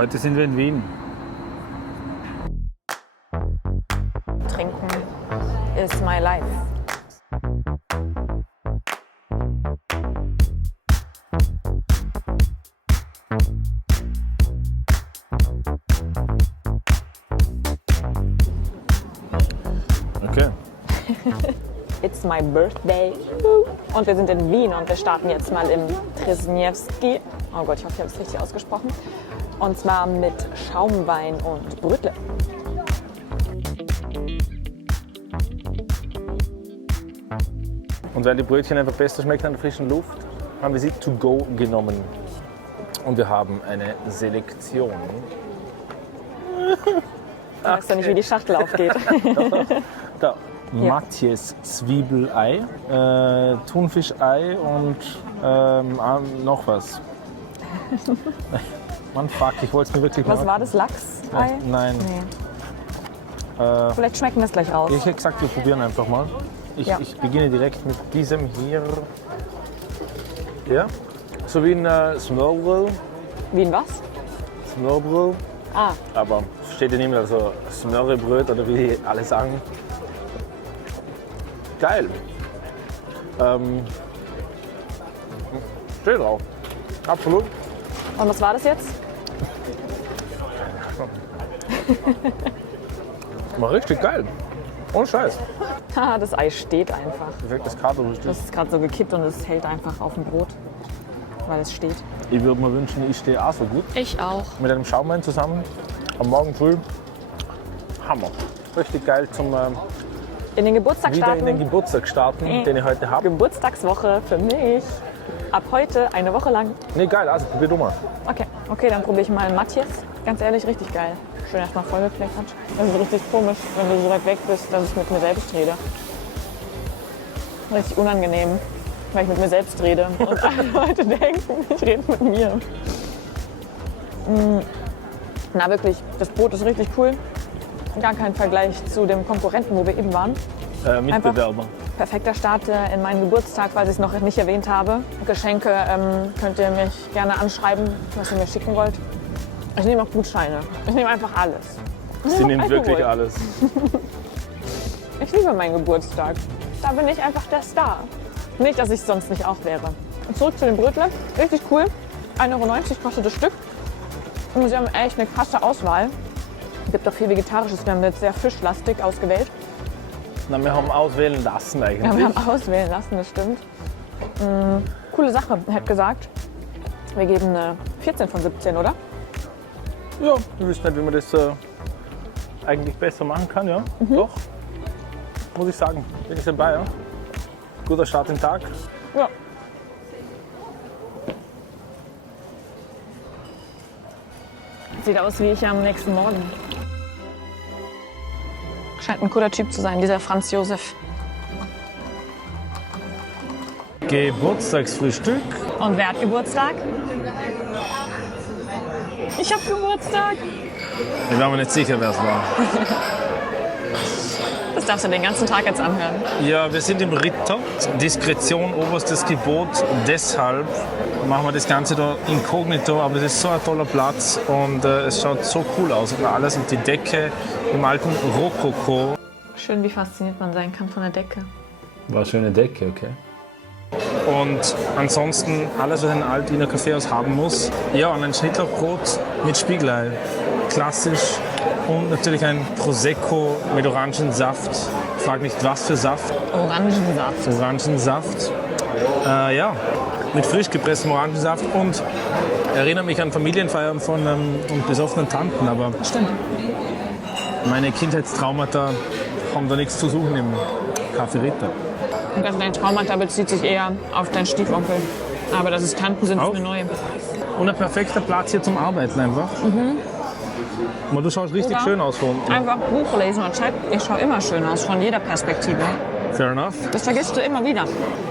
Heute sind wir in Wien. Trinken is my life. Okay. It's my birthday. Und wir sind in Wien und wir starten jetzt mal im Trzniewski. Oh Gott, ich hoffe, ich habe es richtig ausgesprochen. Und zwar mit Schaumwein und Brötle. Und weil die Brötchen einfach besser schmecken an der frischen Luft, haben wir sie to go genommen. Und wir haben eine Selektion. Ich weiß ja nicht, wie die Schachtel aufgeht. Da, Matjes Zwiebelei, Thunfischei und noch was. Mann, fuck, ich wollte es mir wirklich Was war das? Lachsei? Nein. Nee. Vielleicht schmecken wir es gleich raus. Ich hätte gesagt, wir probieren einfach mal. Ich beginne direkt mit diesem hier. Ja, so wie ein Smørbrød. Wie ein was? Smørbrød. Ah, Aber steht ja nicht mehr so Smørrebröt oder wie die alle sagen. Geil. Steht drauf. Absolut. und was war das jetzt? War richtig geil. Ohne Scheiß. Haha, das Ei steht einfach. Perfektes Kartoffelstück. Das ist gerade so gekippt und es hält einfach auf dem Brot, weil es steht. Ich würde mir wünschen, ich stehe auch so gut. Ich auch. Mit einem Schaumwein zusammen. Am Morgen früh. Hammer. Richtig geil zum In den Geburtstag wieder starten. in den Geburtstag starten, den ich heute habe. Geburtstagswoche für mich. Ab heute eine Woche lang. Nee, geil, also probier du mal. Okay, dann probiere ich mal Matjes. Ganz ehrlich, richtig geil. Schön erstmal vollgefleckert. Das ist richtig komisch, wenn du so weit weg bist, dass ich mit mir selbst rede. Richtig unangenehm, weil ich mit mir selbst rede. Und alle Leute denken, ich rede mit mir. Na wirklich, das Brot ist richtig cool. Gar kein Vergleich zu dem Konkurrenten, wo wir eben waren. Mitbewerber. Perfekter Start in meinen Geburtstag, falls ich es noch nicht erwähnt habe. Geschenke könnt ihr mich gerne anschreiben, was ihr mir schicken wollt. Ich nehme auch Gutscheine. Ich nehme einfach alles. Sie nimmt Alkohol. wirklich alles. Ich liebe meinen Geburtstag. Da bin ich einfach der Star. Nicht, dass ich sonst nicht auch wäre. Und zurück zu den Brötchen. Richtig cool. 1,90 € kostet das Stück. Und sie haben echt eine krasse Auswahl. Es gibt auch viel Vegetarisches. Wir haben jetzt sehr fischlastig ausgewählt. Na, wir haben auswählen lassen eigentlich. Ja, wir haben auswählen lassen, das stimmt. Coole Sache, hätte gesagt. Wir geben eine 14 von 17, oder? Ja, ich wüsste nicht, wie man das eigentlich besser machen kann, ja. Doch, muss ich sagen, bin ich dabei, ja. Guter Start in den Tag. Ja. Sieht aus wie ich am nächsten Morgen. Scheint ein cooler Typ zu sein, dieser Franz Josef. Geburtstagsfrühstück. Und wer hat Geburtstag? Ich habe Geburtstag. Ich war mir nicht sicher, wer es war. Das darfst du den ganzen Tag jetzt anhören. Ja, wir sind im Ritter. Diskretion, oberstes Gebot. Deshalb machen wir das Ganze da inkognito. Aber es ist so ein toller Platz und es schaut so cool aus. Und alles und die Decke im alten Rokoko. Schön, wie fasziniert man sein kann von der Decke. War eine schöne Decke, okay. Und ansonsten alles, was ein Alt-Wiener Kaffeehaus haben muss. Ja, und ein Schnittlauchbrot mit Spiegelei. Klassisch. Und natürlich ein Prosecco mit Orangensaft. Frag nicht, was für Saft. Orangensaft. Orangensaft. Ja, mit frisch gepresstem Orangensaft. Und erinnert mich an Familienfeiern von und besoffenen Tanten. Aber Stimmt. meine Kindheitstraumata haben da nichts zu suchen im Café Ritter. Und also dein Traumata bezieht sich eher auf deinen Stiefonkel. Aber das ist Tanten sind Auch? eine neue. Und ein perfekter Platz hier zum Arbeiten einfach. Aber du schaust richtig Oder? schön aus von unten. Einfach Buch lesen und schreiben. Ich schaue immer schön aus, von jeder Perspektive. Fair enough. Das vergisst du immer wieder.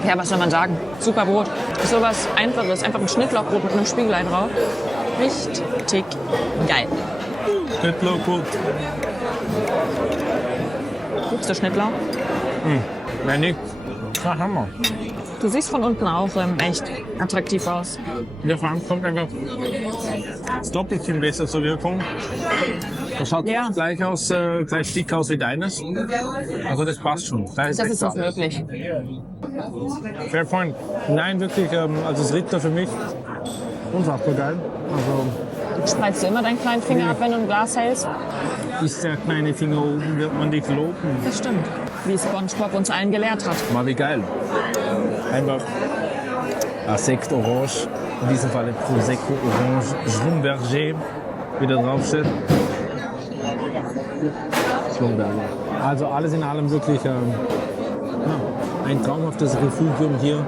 Ja, was soll man sagen? Super Brot. Ist sowas Einfaches. Einfach ein Schnittlauchbrot mit einem Spiegelei drauf. Richtig geil. Schnittlauchbrot. Liebst du Schnittlauch? Nein, nicht. Ah, Hammer. Du siehst von unten auch echt attraktiv aus. Ja, vor allem kommt einfach das Doppelchen besser zur Wirkung. Das schaut Ja. gleich aus, gleich dick aus wie deines. Also das passt schon. Das ist auch möglich. Fair point. Nein, wirklich, also das Ritter für mich unfassbar geil. Also Spreizst du immer deinen kleinen Finger ab, wenn du ein Glas hältst? ist der kleine Finger oben, wird man dich loben. Das stimmt. Wie SpongeBob uns allen gelehrt hat. Mal wie geil. Einfach ein Sekt Orange, in diesem Fall Prosecco Orange Schlumberger, wie da drauf steht. Schlumberger. Also alles in allem wirklich ein traumhaftes Refugium hier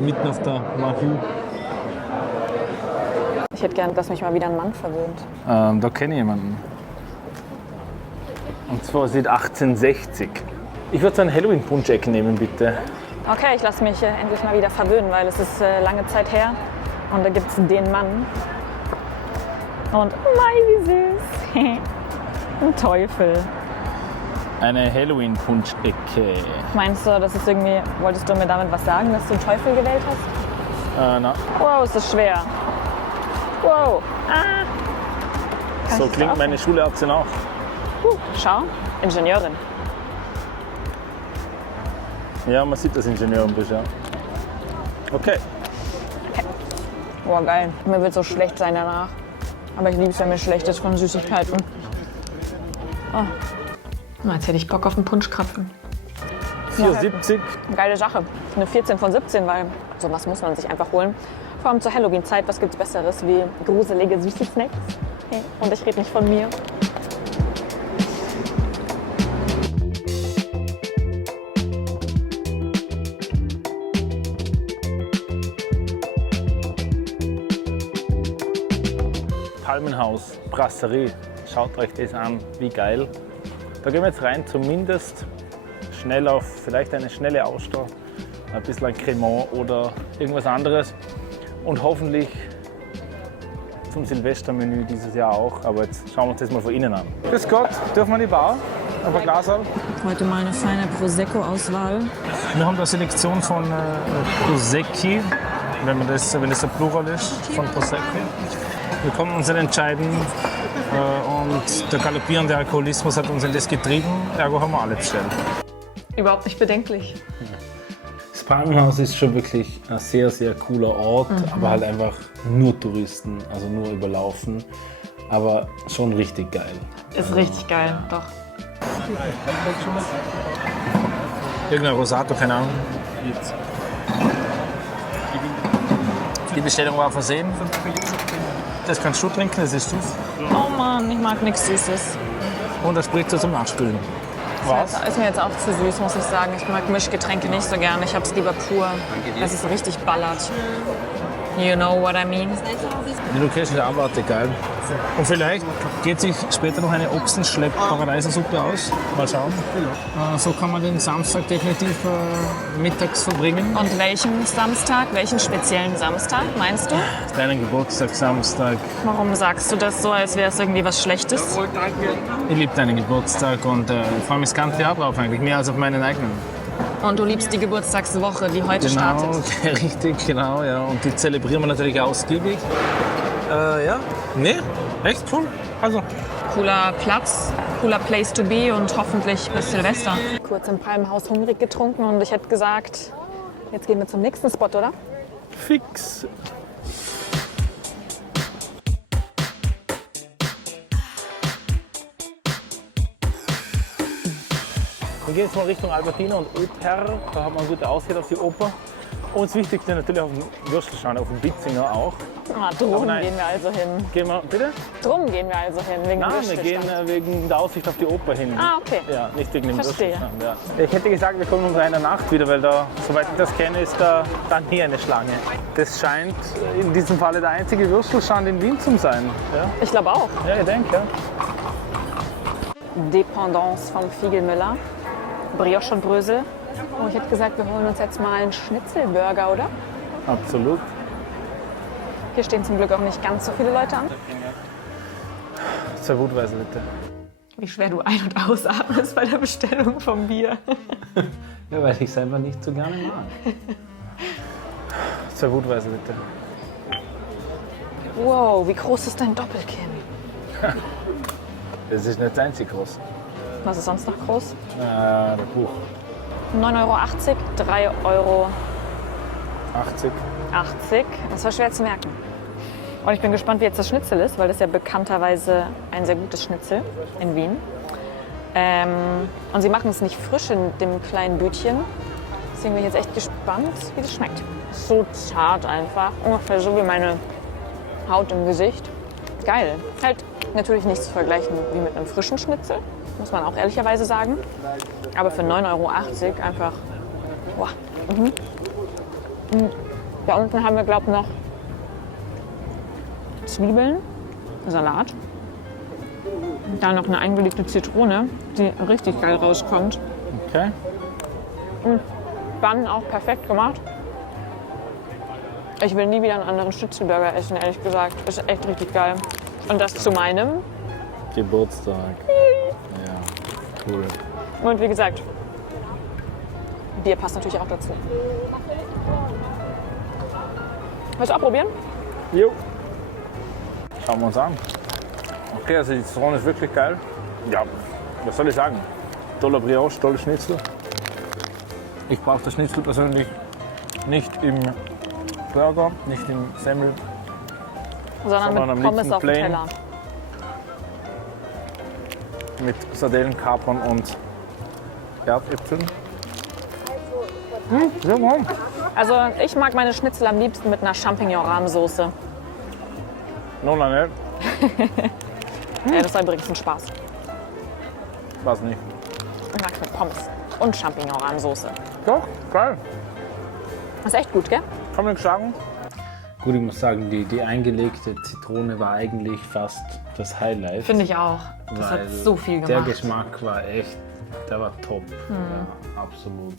mitten auf der Mahou. Ich hätte gern, dass mich mal wieder ein Mann verwöhnt. Da kenne ich jemanden. Und zwar seit 1860. Ich würde so einen Halloween-Punsch-Eck nehmen, bitte. Okay, ich lasse mich endlich mal wieder verwöhnen, weil es ist lange Zeit her. Und da gibt es den Mann. Und mei, wie süß. Ein Teufel. Eine Halloween-Punsch-Ecke. Meinst du, das ist irgendwie, wolltest du mir damit was sagen, dass du einen Teufel gewählt hast? Na, Wow, ist das schwer. Wow. Ah. Kann so ich das klingt auch? meine Schulärztin auch. Schau, Ingenieurin. Ja, man sieht das Ingenieur bist, ja. Okay. Boah, geil. Mir wird so schlecht sein danach. Aber ich liebe es, wenn mir schlecht ist von Süßigkeiten. Oh. Jetzt hätte ich Bock auf einen Punschkrapfen. 4,70. Geile Sache. Eine 14 von 17, weil sowas muss man sich einfach holen. Vor allem zur Halloween-Zeit, was gibt's Besseres wie gruselige süße Snacks? Und ich rede nicht von mir. Palmenhaus, Brasserie. Schaut euch das an, wie geil. Da gehen wir jetzt rein, zumindest schnell auf vielleicht eine schnelle Auster, ein bisschen ein Cremant oder irgendwas anderes. Und hoffentlich zum Silvestermenü dieses Jahr auch. Aber jetzt schauen wir uns das mal von innen an. Grüß Gott, dürfen wir in die Bar? Ein paar Glas haben? Heute mal eine feine Prosecco-Auswahl. Wir haben eine Selektion von Prosecchi, wenn das ein Plural ist, von Prosecco. Wir konnten uns nicht entscheiden und der galoppierende Alkoholismus hat uns in das getrieben, ergo haben wir alle bestellt. Überhaupt nicht bedenklich. Das Palmenhaus ist schon wirklich ein sehr, sehr cooler Ort, aber halt einfach nur Touristen, also nur überlaufen. Aber schon richtig geil. Ist richtig geil, doch. Irgendein Rosato, keine Ahnung. Die Bestellung war versehen. Das kannst du trinken, das ist süß. Oh Mann, ich mag nichts Süßes. Und der Spritzer zum Nachspülen. Was? Ist mir jetzt auch zu süß, muss ich sagen. Ich mag Mischgetränke nicht so gerne. Ich hab's lieber pur, dass es so richtig ballert. You know what I mean? Die Location der Abwarte, geil. Und vielleicht geht sich später noch eine Ochsenschlepp-Paradeisersuppe aus. Mal schauen. So kann man den Samstag definitiv mittags verbringen. Und welchen Samstag, welchen speziellen Samstag meinst du? Deinen Geburtstag, Samstag. Warum sagst du das so, als wäre es irgendwie was Schlechtes? Ich liebe deinen Geburtstag und freue mich ganz Jahr drauf eigentlich, mehr als auf meinen eigenen. Und du liebst die Geburtstagswoche, die heute Genau, startet. richtig, genau, ja. Und die zelebrieren wir natürlich ausgiebig. Ja, nee, echt cool. Also, Cooler Platz, cooler Place to be und hoffentlich bis Silvester. Kurz im Palmenhaus hungrig getrunken und ich hätte gesagt, jetzt gehen wir zum nächsten Spot, oder? Fix. Wir gehen jetzt mal Richtung Albertina und Oper. Da hat man eine gute Aussicht auf die Oper. Und das Wichtigste natürlich auf den Würstelstand, auf den Bitzinger auch. Ah, drum nein. gehen wir also hin. Gehen wir, bitte? Drum gehen wir also hin, wegen dem Nein, wir gehen Würstelstand. wegen der Aussicht auf die Oper hin. Ah, okay. Ja, nicht wegen dem Verstehe. Würstelstand. Ja. Ich hätte gesagt, wir kommen um 3 in der Nacht wieder, weil da, soweit ich das kenne, ist da dann hier eine Schlange. Das scheint in diesem Falle der einzige Würstelstand in Wien zu sein. Ja, Ich glaube auch. ja ich denke. Ja. Dependance vom Fiegelmüller. Brioche und Brösel. Oh, ich hätte gesagt, wir holen uns jetzt mal einen Schnitzelburger, oder? Absolut. Hier stehen zum Glück auch nicht ganz so viele Leute an. 2 Wutweise bitte. Wie schwer du ein- und ausatmest bei der Bestellung vom Bier. Ja, weil ich es einfach nicht so gerne mag. 2 Wutweise bitte. Wow, wie groß ist dein Doppelkinn? Das ist nicht einzig groß. Was ist sonst noch groß? Der Buch. 9,80 €, 3,80 € 80. Das war schwer zu merken. Und ich bin gespannt, wie jetzt das Schnitzel ist, weil das ja bekannterweise ein sehr gutes Schnitzel in Wien. Und sie machen es nicht frisch in dem kleinen Bütchen. Deswegen bin ich jetzt echt gespannt, wie das schmeckt. So zart einfach. Ungefähr so wie meine Haut im Gesicht. Geil. Halt natürlich nicht zu vergleichen wie mit einem frischen Schnitzel, muss man auch ehrlicherweise sagen. Aber für 9,80 € einfach. Wow. Da unten haben wir, glaube ich, noch Zwiebeln, Salat. Dann noch eine eingelegte Zitrone, die richtig geil rauskommt. Okay. Bun auch perfekt gemacht. Ich will nie wieder einen anderen Schnitzelburger essen, ehrlich gesagt. Das ist echt richtig geil. Und das zu meinem. Geburtstag. Ja, cool. Und wie gesagt, Bier passt natürlich auch dazu. Willst du auch probieren? Jo. Schauen wir uns an. Okay, also die Zitrone ist wirklich geil. Ja, was soll ich sagen? Toller Brioche, tolle Schnitzel. Ich brauche das Schnitzel persönlich nicht im Burger, nicht im Semmel, Sondern am mit Pommes liebsten auf dem plain. Teller. Mit Sardellen, Kapern und Erdäpfeln. Sehr warm. Also ich mag meine Schnitzel am liebsten mit einer Champignon-Rahmsoße. Nola, ne? Ja, das war übrigens ein Spaß. Was nicht. Ich mag es mit Pommes und Champignon-Rahmsoße. Doch, geil. Das ist echt gut, gell? Kann man nichts sagen. Gut, ich muss sagen, die eingelegte Zitrone war eigentlich fast das Highlight. Finde ich auch. Das weil hat so viel Der gemacht. Geschmack war echt, der war top. Ja, absolut.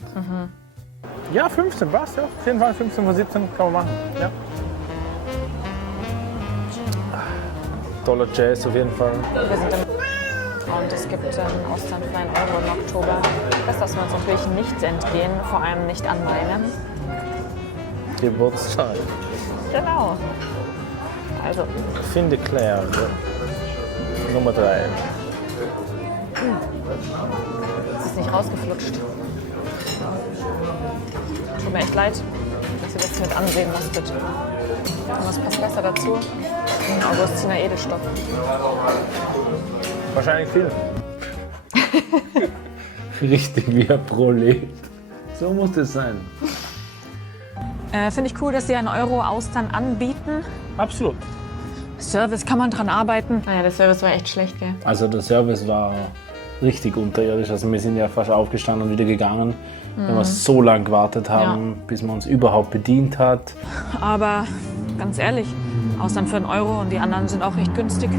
Ja, 15 passt, ja. Auf jeden Fall 15 von 17 kann man machen. Ja. Toller Jazz auf jeden Fall. Wir sind und es gibt Austern für 1 € im Oktober. Das lassen wir uns natürlich nicht entgehen, vor allem nicht an meinem. Geburtstag. Genau. Also, Finde Claire. Nummer 3. es ist nicht rausgeflutscht. Tut mir echt leid, dass ihr das mit ansehen musstet. Und was passt besser dazu? Ein Augustiner Edelstoff. Wahrscheinlich viel. Richtig wie ein Prolet. So muss es sein. Finde ich cool, dass sie 1 € Austern anbieten. Absolut. Service kann man dran arbeiten. Naja, der Service war echt schlecht, gell? Also der Service war richtig unterirdisch. Also wir sind ja fast aufgestanden und wieder gegangen, weil wir so lange gewartet haben, bis man uns überhaupt bedient hat. Aber ganz ehrlich, Austern für 1 € und die anderen sind auch recht günstig.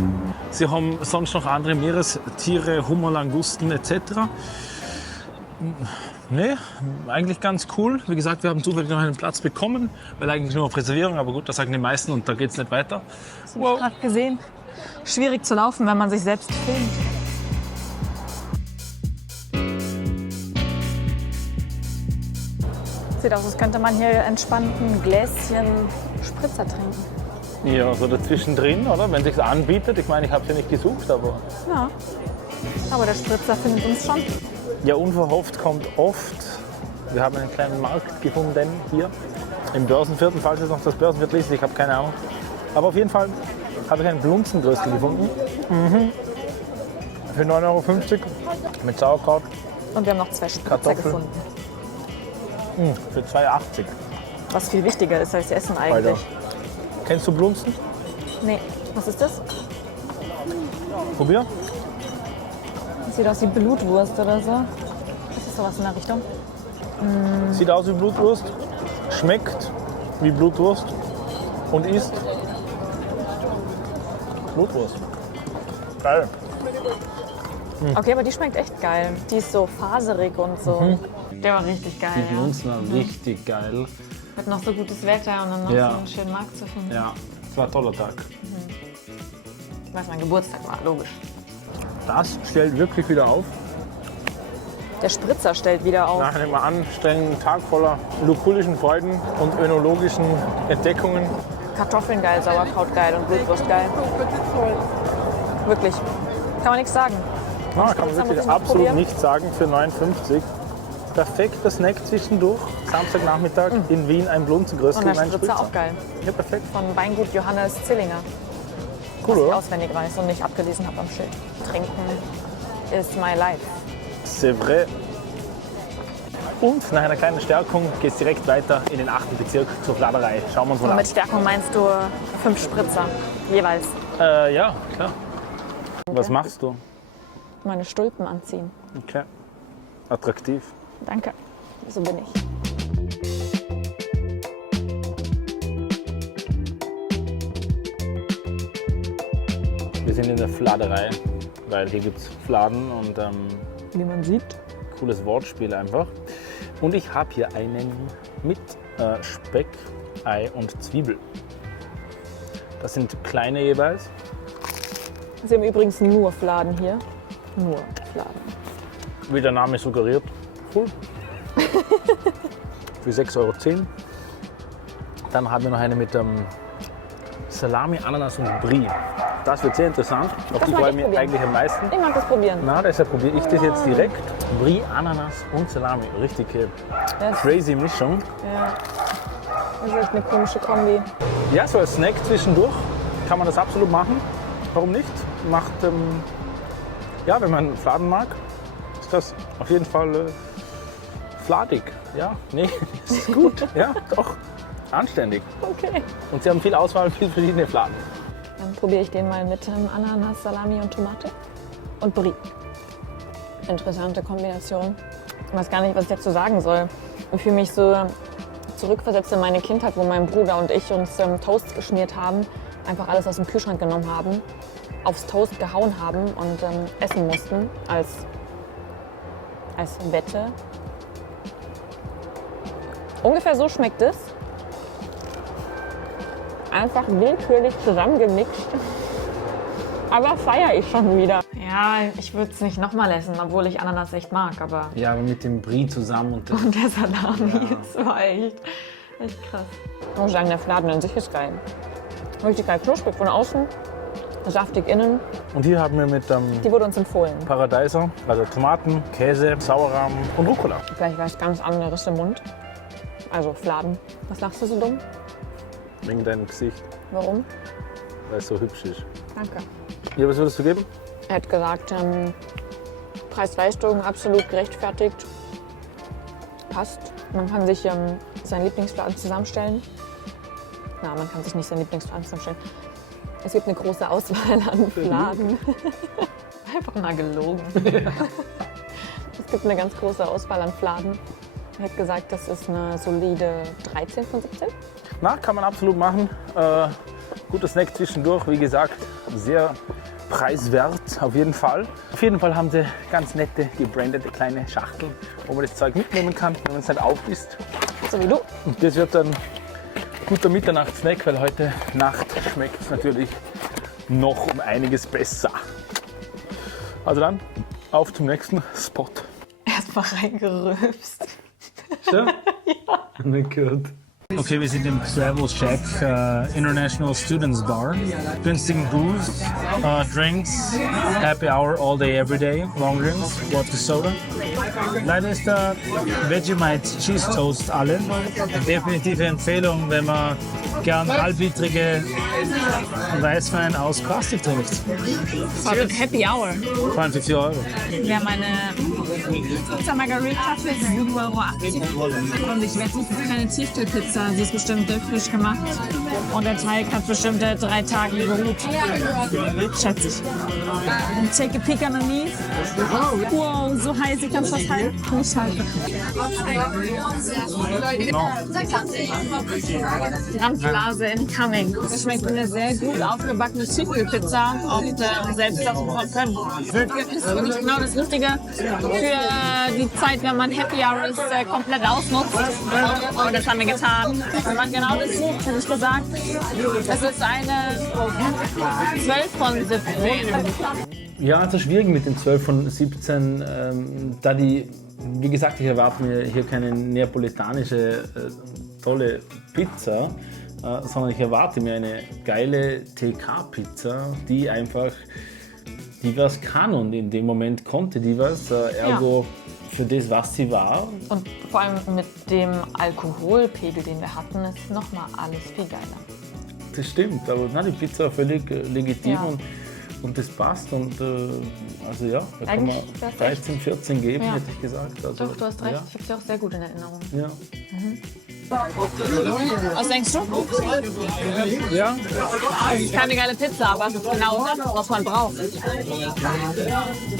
Sie haben sonst noch andere Meerestiere, Hummer, Langusten etc. Nee, eigentlich ganz cool. Wie gesagt, wir haben zufällig noch einen Platz bekommen, weil eigentlich nur auf Reservierung, aber gut, das sagen die meisten und da geht es nicht weiter. Hast du gerade gesehen? Schwierig zu laufen, wenn man sich selbst filmt. Sieht aus, als könnte man hier entspannt ein Gläschen Spritzer trinken. Ja, so dazwischen drin, oder? Wenn es sich anbietet. Ich meine, ich habe es ja nicht gesucht, aber. Ja, aber der Spritzer findet uns schon. Ja, unverhofft kommt oft. Wir haben einen kleinen Markt gefunden hier im Börsenviertel, falls es noch das Börsenviertel ist. Ich habe keine Ahnung. Aber auf jeden Fall habe ich einen Blunzengröstel gefunden. Für 9,50 € mit Sauerkraut. Und wir haben noch 2 Spritzer Kartoffeln. gefunden. Für 2,80 €. Was viel wichtiger ist als Essen Alter. eigentlich. Kennst du Blunzen? Nee, was ist das? Probier. Das sieht aus wie Blutwurst oder so. Ist das sowas in der Richtung? Sieht aus wie Blutwurst, schmeckt wie Blutwurst und ist Blutwurst. Geil. Okay, aber die schmeckt echt geil. Die ist so faserig und so. Der war richtig geil. Die Blunzen waren richtig geil. Hat noch so gutes Wetter und dann noch Ja. so einen schönen Markt zu finden. Ja, es war ein toller Tag. Weil es mein Geburtstag war, logisch. Das stellt wirklich wieder auf, Der Spritzer stellt wieder auf. Nach einem anstrengenden Tag voller lukulischen Freuden und önologischen Entdeckungen. Kartoffeln geil, Sauerkraut geil und Blutwurst geil. Wirklich. Kann man nichts sagen. Na, kann man Spritzer muss wirklich ich noch absolut probieren. nichts sagen für 59. Perfekter Snack zwischendurch. Samstagnachmittag in Wien ein Blunzengrößel. Und der Spritzer auch geil. Ja, perfekt. Von Weingut Johannes Zillinger. Cool, Was ich oder? auswendig weiß und nicht abgelesen habe am Schild. Trinken is my life. C'est vrai. Und nach einer kleinen Stärkung geht es direkt weiter in den 8. Bezirk zur Fladerei. Schauen wir uns mal Und an. mit Stärkung meinst du 5 Spritzer jeweils. Ja, klar. Was machst du? Meine Stulpen anziehen. Okay. Attraktiv. Danke. So bin ich. Wir sind in der Fladerei, weil hier gibt es Fladen und Wie man sieht. cooles Wortspiel einfach. Und ich habe hier einen mit Speck, Ei und Zwiebel. Das sind kleine jeweils. Sie haben übrigens nur Fladen hier. Nur Fladen. Wie der Name suggeriert. Cool. Für 6,10 €. Dann haben wir noch eine mit Salami, Ananas und Brie. Das wird sehr interessant. Auf die mag freue ich ich mich probieren. eigentlich am meisten. Ich mag das probieren. Na, deshalb probiere ich das jetzt direkt. Brie, Ananas und Salami. Richtige Das, crazy Mischung. ja. Das ist echt eine komische Kombi. Ja, so als Snack zwischendurch kann man das absolut machen. Warum nicht? Macht, ja, wenn man Fladen mag, ist das auf jeden Fall fladig. Ja, nee, ist gut. Ja, doch. Anständig. Okay. Und sie haben viel Auswahl, viel verschiedene Fladen. Dann probiere ich den mal mit Ananas, Salami und Tomate. Und Brie. Interessante Kombination. Ich weiß gar nicht, was ich dazu sagen soll. Ich fühle mich so zurückversetzt in meine Kindheit, wo mein Bruder und ich uns Toast geschmiert haben, einfach alles aus dem Kühlschrank genommen haben, aufs Toast gehauen haben und essen mussten als Wette. Ungefähr so schmeckt es. Einfach willkürlich zusammengemixt. Aber feiere ich schon wieder. Ja, ich würde es nicht nochmal essen, obwohl ich Ananas echt mag. Aber Ja, aber mit dem Brie zusammen und und der Salami, das war echt krass. Ich muss sagen, der Fladen an sich ist geil. Richtig geil, knusprig von außen, saftig innen. Und hier haben wir mit Die wurde uns empfohlen. Paradeiser, also Tomaten, Käse, Sauerrahm und Rucola. Vielleicht was ganz anderes im Mund. Also Fladen. Was lachst du so dumm? Wegen deinem Gesicht, Warum? weil es so hübsch ist. Danke. Ja, was würdest du geben? Er hat gesagt, Preis-Leistung absolut gerechtfertigt. Passt. Man kann sich seinen Lieblingsfladen zusammenstellen. Na, man kann sich nicht seinen Lieblingsfladen zusammenstellen. Es gibt eine große Auswahl an Fladen. Einfach mal gelogen. Es gibt eine ganz große Auswahl an Fladen. Er hat gesagt, das ist eine solide 13 von 17. Na, kann man absolut machen. Guter Snack zwischendurch, wie gesagt, sehr preiswert auf jeden Fall. Auf jeden Fall haben sie ganz nette, gebrandete kleine Schachteln, wo man das Zeug mitnehmen kann, wenn man es nicht aufisst. So wie du. Und das wird dann guter Mitternachtssnack, weil heute Nacht schmeckt es natürlich noch um einiges besser. Also dann, auf zum nächsten Spot. Erstmal reingerülpst. So? Na gut. Okay, wir sind im Travel Shack International Students Bar. Günstigen Booze, Drinks, Happy Hour all day, every day, Long Drinks, Vodka Soda. Leider ist der Vegemite Cheese Toast alle. Definitive Empfehlung, wenn man gern halblitrige Weißwein aus Plastik trinkt. Vor allem Happy Hour. Vor allem für 4 €. Wir haben eine Pizza Margarita für 7,80 €. Und ich wette, das ist keine Tiefkühlpizza. Sie ist bestimmt frisch gemacht. Und der Teig hat bestimmt 3 Tage geruht. Schätze ich. Take a peek underneath. Wow, so heiß, ich kann es fast halten. Nicht halten. Dampfblase incoming. Es schmeckt wie eine sehr gut aufgebackene Tiefkühlpizza und selbst das muss man können. Ist wirklich genau das Richtige für die Zeit, wenn man Happy Hour ist, komplett ausnutzt. Und das haben wir getan. Wenn man genau das sucht, hätte ich gesagt, Es ist eine 12 von 17. Ja, also schwierig mit den 12 von 17, da die, wie gesagt, ich erwarte mir hier keine neapolitanische tolle Pizza, sondern ich erwarte mir eine geile TK-Pizza, die einfach, die was kann und in dem Moment konnte die was, ergo für das, was sie war. Und vor allem mit dem Alkoholpegel, den wir hatten, ist nochmal alles viel geiler. Das stimmt, aber nein, die Pizza war völlig legitim Ja. und das passt und also ja, da kann man Eigentlich wär's 13, 14 geben, Ja. hätte ich gesagt. Also, Doch, du hast recht. Ich habe sie auch sehr gut in Erinnerung. Ja. Was denkst du? Ja, Keine geile Pizza, aber genau das, was man braucht.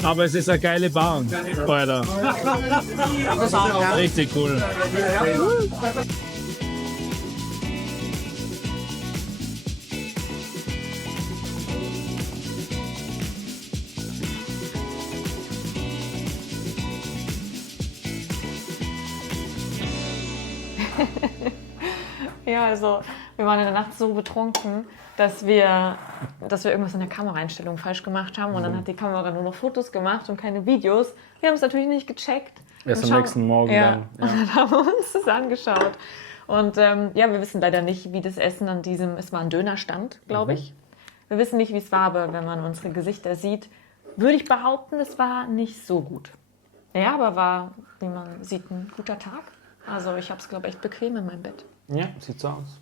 aber es ist eine geile Bahn, Alter. Das auch, ja. Richtig cool. Ja, also wir waren in der Nacht so betrunken, dass wir irgendwas in der Kameraeinstellung falsch gemacht haben und dann hat die Kamera nur noch Fotos gemacht und keine Videos. Wir haben es natürlich nicht gecheckt. Erst Und am nächsten Morgen ja. dann. Und dann haben wir uns das angeschaut. Und ja, wir wissen leider nicht, wie das Essen an diesem, es war ein Dönerstand, glaube ich. Wir wissen nicht, wie es war, aber wenn man unsere Gesichter sieht, würde ich behaupten, es war nicht so gut. Ja, aber war, wie man sieht, ein guter Tag. Also ich habe es, glaube ich, echt bequem in meinem Bett. Ja, sieht so aus.